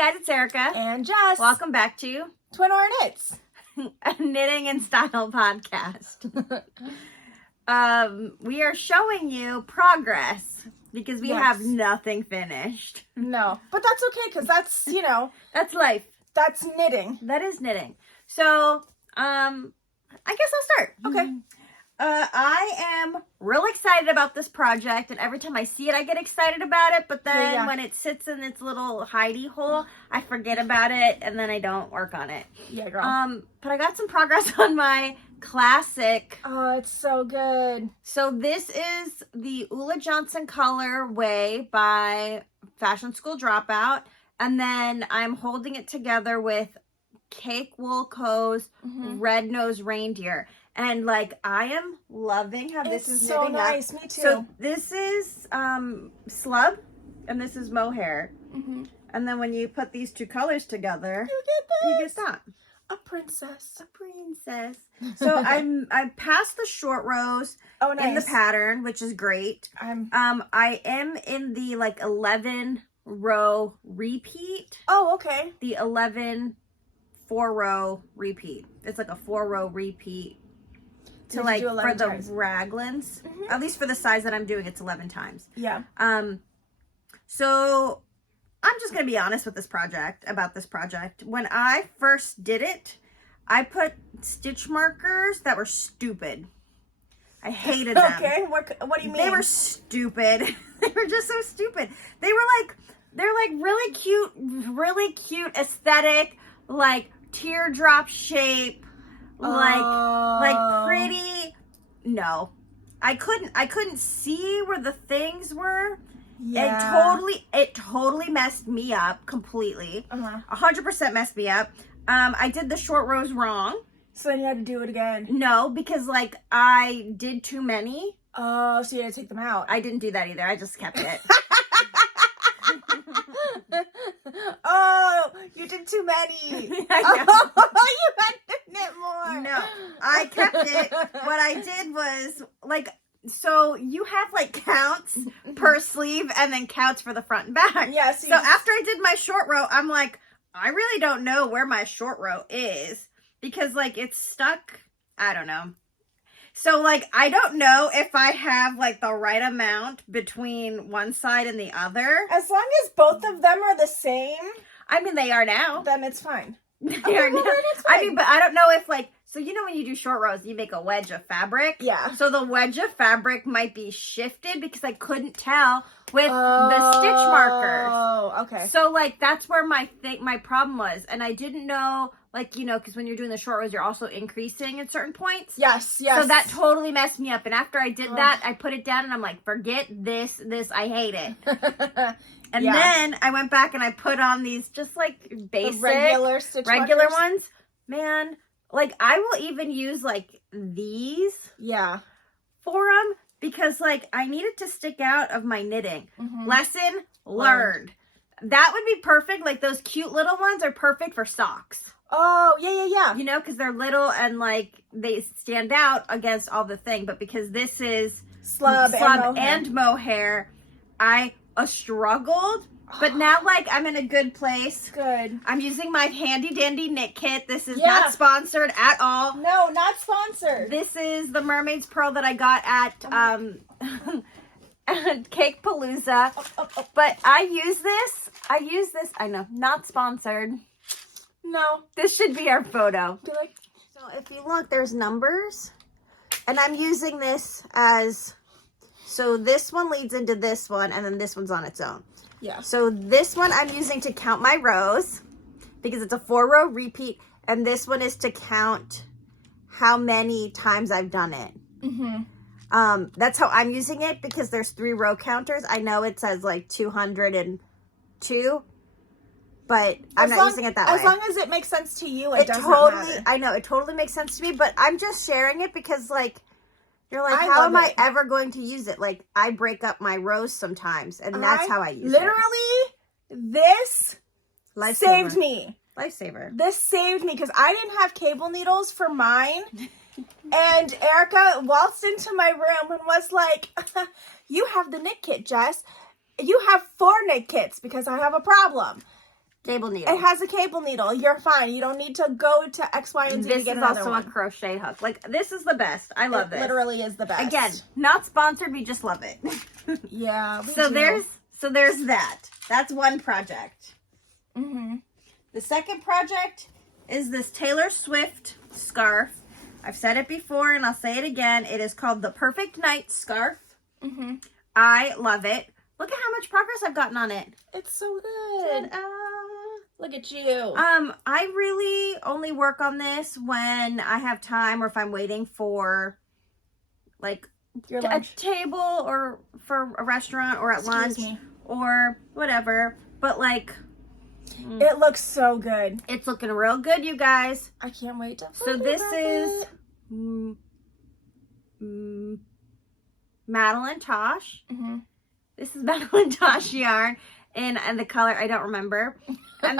guys, it's Erica. And Jes. Welcome back to Twin Or Knits. a Knitting and Style podcast. We are showing you progress because we have nothing finished. No, but that's okay because that's, That's life. that's knitting. That is knitting. So, I guess I'll start. Okay. I am real excited about this project, and every time I see it, I get excited about it, but then when it sits in its little hidey hole, I forget about it, and then I don't work on it. Yeah, girl. But I got some progress on my classic. Oh, it's so good. So this is the Ula Johnson colorway by Fashion School Dropout, and then I'm holding it together with Cake Wool Co.'s Red Nose Reindeer. And I am loving how this is so knitting nice. up. Me too. So this is slub, and this is mohair. And then when you put these two colors together, you get that. A princess. A princess. So I passed the short rows in the pattern, which is great. I am in the 11 row repeat. Oh, okay. The 11 4-row repeat. It's like a 4-row repeat. To for the raglans, at least for the size that I'm doing, it's 11 times. Yeah. So I'm just gonna be honest with this project. When I first did it, I put stitch markers that were stupid. I hated them. Okay. What do you mean? They were stupid. They were just so stupid. They're really cute aesthetic, teardrop shape. Pretty. No, I couldn't see where the things were. Yeah. It totally messed me up completely. 100% messed me up. I did the short rows wrong. So then you had to do it again. No, because I did too many. Oh, so you had to take them out. I didn't do that either. I just kept it. Oh, you did too many. I know. Oh, you had to knit more. No, I kept it. What I did was so you have counts per sleeve and then counts for the front and back. Yeah. So after I did my short row, I'm like, I really don't know where my short row is because it's stuck. I don't know. So I don't know if I have the right amount between one side and the other. As long as both of them are the same. I mean, they are now. Then it's fine. They are now. I mean, but I don't know if so when you do short rows, you make a wedge of fabric. Yeah. So the wedge of fabric might be shifted because I couldn't tell with the stitch markers. Oh, okay. So that's where my problem was, and I didn't know because when you're doing the short rows, you're also increasing at certain points. Yes. So that totally messed me up. And after I did that, I put it down, and I'm like, forget this. I hate it. And then I went back and I put on these just basic regular stitch regular markers. ones. Man, I will even use these for them because I need it to stick out of my knitting. Lesson learned. That would be perfect. Those cute little ones are perfect for socks. Oh, yeah. Because they're little and they stand out against all the thing. But because this is slub and mohair, I struggled. But now I'm in a good place. Good. I'm using my handy dandy knit kit. This is not sponsored at all. No, not sponsored. This is the Mermaid's Pearl that I got at Cake Palooza. But I use this. I know, not sponsored. No. This should be our photo. So if you look, there's numbers. And I'm using this as, so this one leads into this one, and then this one's on its own. Yeah. So this one I'm using to count my rows because it's a 4-row repeat, and this one is to count how many times I've done it. That's how I'm using it because there's 3 row counters. I know it says 202, but I'm not using it that way. As long as it makes sense to you, it doesn't matter. I know, it totally makes sense to me, but I'm just sharing it because you're how am I ever going to use it? I break up my rows sometimes, and that's how I use it. Literally, this saved me. Lifesaver. This saved me because I didn't have cable needles for mine. And Erica waltzed into my room and was like, you have the knit kit, Jes. You have 4 knit kits because I have a problem. Cable needle. It has a cable needle. You're fine. You don't need to go to X, Y, and Z to get another one. This is also a crochet hook. Like, this is the best. I love this. Literally is the best. Again, not sponsored. We just love it. Yeah. So there's that. That's one project. Mm-hmm. The second project is this Taylor Swift scarf. I've said it before and I'll say it again. It is called the Perfect Night Scarf. Mm-hmm. I love it. Look at how much progress I've gotten on it. It's so good. Look at you. I really only work on this when I have time or if I'm waiting for like Your a lunch. table or for a restaurant or at lunch or whatever. But like, it looks so good. it's looking real good, you guys. I can't wait to So this is Madeline Tosh. Mm-hmm. This is Madeline Tosh yarn. And the color, I don't remember. And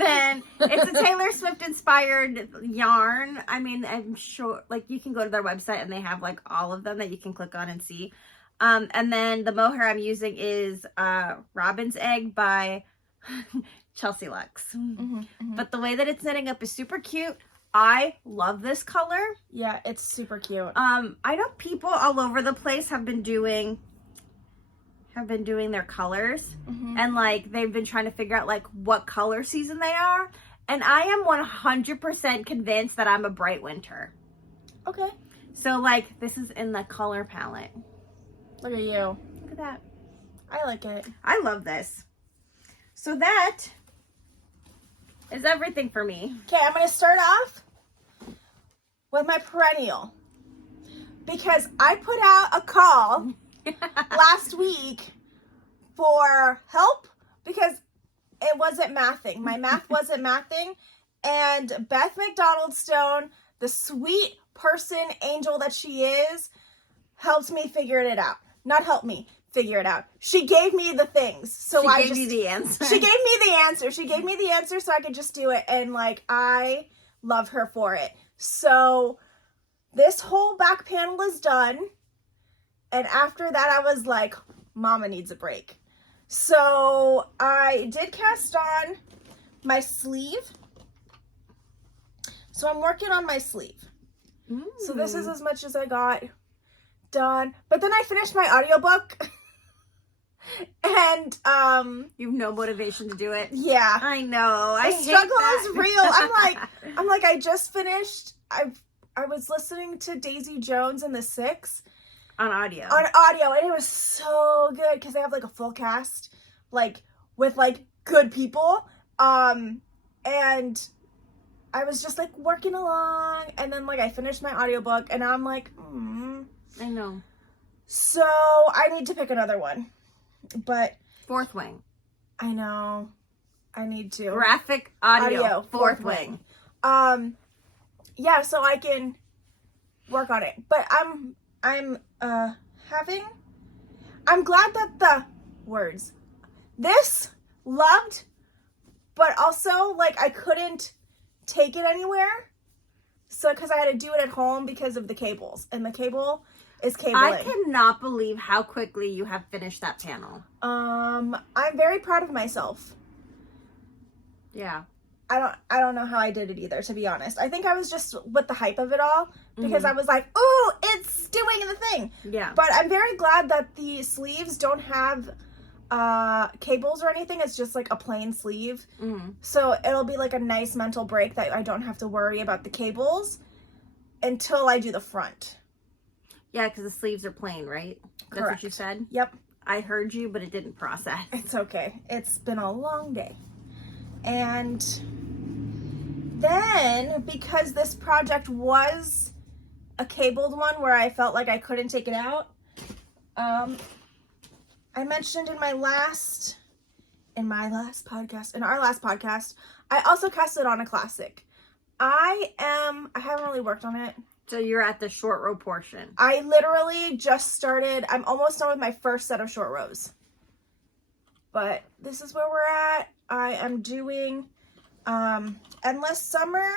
then it's a Taylor Swift inspired yarn. I mean, I'm sure, like, you can go to their website and they have, like, all of them that you can click on and see. And then the mohair I'm using is Robin's Egg by Chelsea Lux. Mm-hmm, mm-hmm. But the way that it's knitting up is super cute. I love this color. Yeah, it's super cute. I know people all over the place have been doing their colors, and like they've been trying to figure out like what color season they are, and I am 100% convinced that I'm a bright winter. Okay. So like this is in the color palette. Look at you. Look at that. I like it. I love this. So that is everything for me. Okay, I'm going to start off with my Perennial because I put out a call last week for help because it wasn't mathing. My math wasn't mathing, and Beth MacDonaldstone, the sweet person angel that she is, helped me figure it out. Not help me figure it out. She gave me the things. So She gave you the answer. She gave me the answer. She gave me the answer so I could just do it, and like I love her for it. So this whole back panel is done. And after that, I was like, Mama needs a break. So I did cast on my sleeve. So I'm working on my sleeve. So this is as much as I got done. But then I finished my audiobook. And you have no motivation to do it. yeah. I know. The struggle is real. I'm like, I just finished. I was listening to Daisy Jones and the Six. On audio, and it was so good because they have like a full cast, like with like good people, and I was just like working along, and then like I finished my audiobook, and I'm like, I know. So I need to pick another one, but Fourth Wing. I know, I need to Graphic audio. Fourth Wing. Yeah, so I can work on it, but I'm glad that the words this loved, but also like I couldn't take it anywhere. So because I had to do it at home because of the cables, and the cable is cabling. I cannot believe how quickly you have finished that panel. I'm very proud of myself. Yeah. I don't know how I did it either, to be honest. I think I was just with the hype of it all because I was like, ooh, it's doing the thing. Yeah. But I'm very glad that the sleeves don't have cables or anything. It's just like a plain sleeve. So it'll be like a nice mental break that I don't have to worry about the cables until I do the front. Yeah, because the sleeves are plain, right? That's Correct. what you said? Yep. I heard you, but it didn't process. It's okay. It's been a long day. And then, because this project was a cabled one where I felt like I couldn't take it out, I mentioned in our last podcast, I also cast it on a classic. I haven't really worked on it. So you're at the short row portion. I literally just started. I'm almost done with my first set of short rows. But this is where we're at. I am doing Endless Summer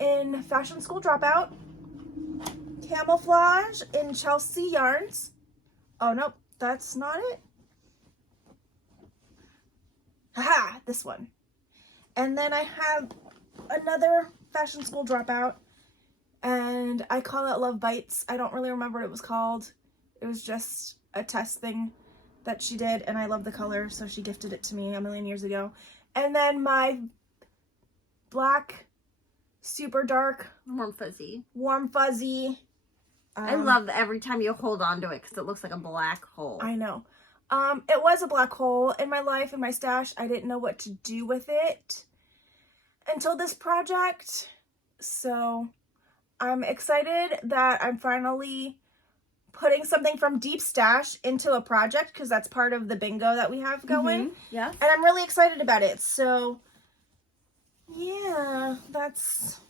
in Fashion School Dropout. Camouflage in Chelsea Yarns. Oh, nope. That's not it. Haha, this one. And then I have another fashion school dropout, and I call it Love Bites. I don't really remember what it was called. It was just a test thing that she did, and I love the color, so she gifted it to me a million years ago. And then my black, super dark, warm fuzzy. I love every time you hold on to it because it looks like a black hole. I know. It was a black hole in my life, in my stash. I didn't know what to do with it until this project. So I'm excited that I'm finally putting something from Deep Stash into a project, because that's part of the bingo that we have going. Yeah. And I'm really excited about it. So yeah, that's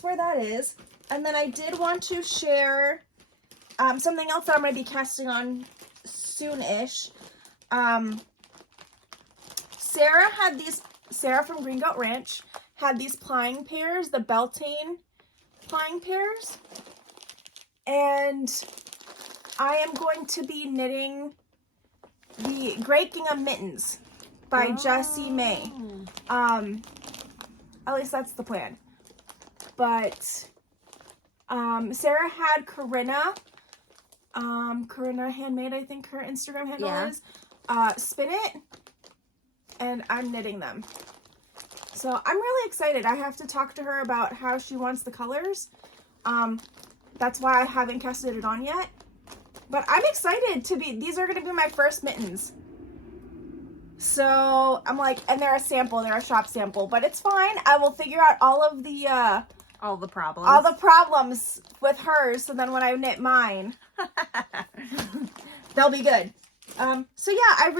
where that is. And then I did want to share something else that I'm going to be casting on soon-ish. Sarah from Green Goat Ranch had these plying pairs, the Beltane plying pairs. And I am going to be knitting the Great Gingham Mittens by Jessie Maed. At least that's the plan. But Sarah had Corinna Handmade, I think her Instagram handle is, spin it, and I'm knitting them. So I'm really excited. I have to talk to her about how she wants the colors. That's why I haven't casted it on yet. But I'm excited these are going to be my first mittens. So I'm like, and they're a sample, they're a shop sample, but it's fine. I will figure out all the problems with hers, so then when I knit mine, they'll be good. So yeah, I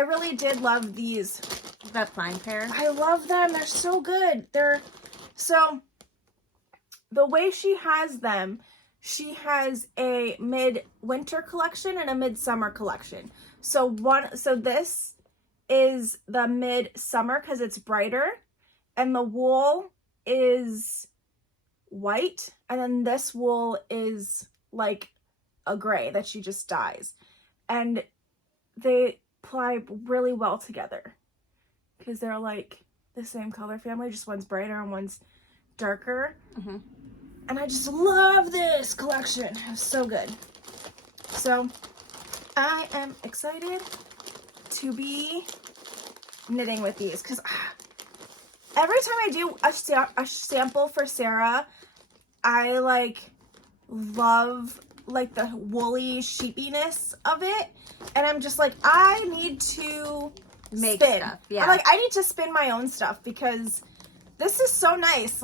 really did love these. That plying pair. I love them. They're so good. So the way she has them, she has a mid-winter collection and a midsummer collection. So this is the midsummer because it's brighter, and the wool is white, and then this wool is like a gray that she just dyes, and they ply really well together because they're like the same color family, just one's brighter and one's darker. And I just love this collection. It's so good. So I am excited to be knitting with these, because every time I do a sample for Sarah, I love the woolly sheepiness of it, and I'm just like, I need to make spin stuff. Yeah, I'm like, I need to spin my own stuff because this is so nice.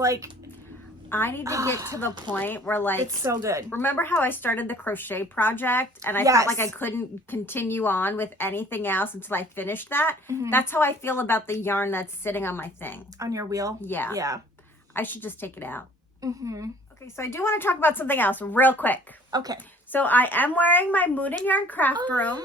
I need to get to the point where it's so good. Remember how I started the crochet project and I felt like I couldn't continue on with anything else until I finished that? That's how I feel about the yarn that's sitting on my thing. On your wheel? Yeah. I should just take it out. Okay, so I do want to talk about something else real quick. Okay. So I am wearing my Moon and Yarn craft room.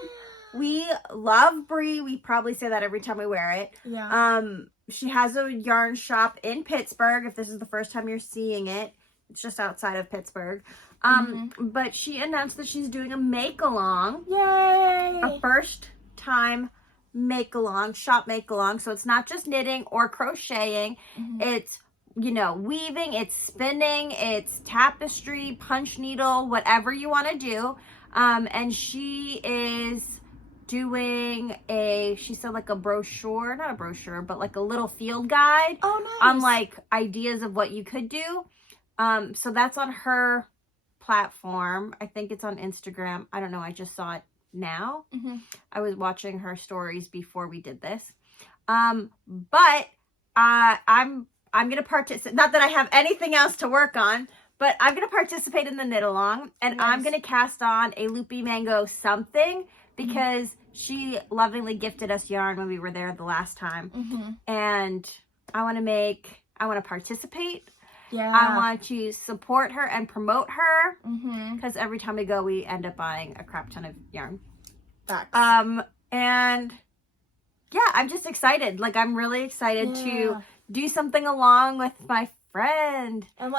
We love Brie. We probably say that every time we wear it. Yeah. She has a yarn shop in Pittsburgh. If this is the first time you're seeing it, it's just outside of Pittsburgh. But she announced that she's doing a make-along. Yay! A first-time make-along, shop make-along. So it's not just knitting or crocheting. It's, weaving, it's spinning, it's tapestry, punch needle, whatever you want to do. And she is doing she said a brochure, not a brochure, but a little field guide. Oh, nice. On ideas of what you could do. So that's on her platform. I think it's on Instagram. I don't know. I just saw it now. I was watching her stories before we did this. But I'm going to participate. Not that I have anything else to work on, but I'm going to participate in the knit along, and nice. I'm going to cast on a Loopy Mango something, because she lovingly gifted us yarn when we were there the last time. And I want to participate. Yeah. I want to support her and promote her, because every time we go, we end up buying a crap ton of yarn. Facts. And yeah, I'm just excited. I'm really excited to do something along with my friend. And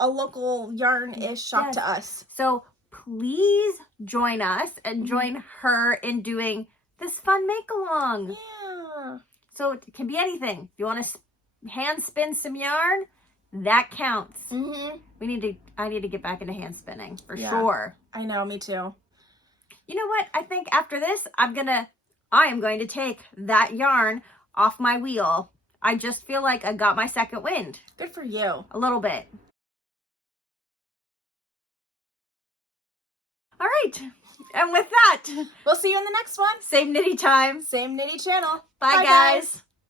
a local yarn-ish shop to us. So please join us and join her in doing this fun make-along. Yeah. So it can be anything. If you want to hand spin some yarn, that counts. Mm-hmm. I need to get back into hand spinning for Yeah. sure. I know, me too. You know what? I think after this, I am going to take that yarn off my wheel. I just feel like I got my second wind. Good for you. A little bit. All right. And with that, We'll see you in the next one. same nitty time. Same Nitty channel. Bye, guys.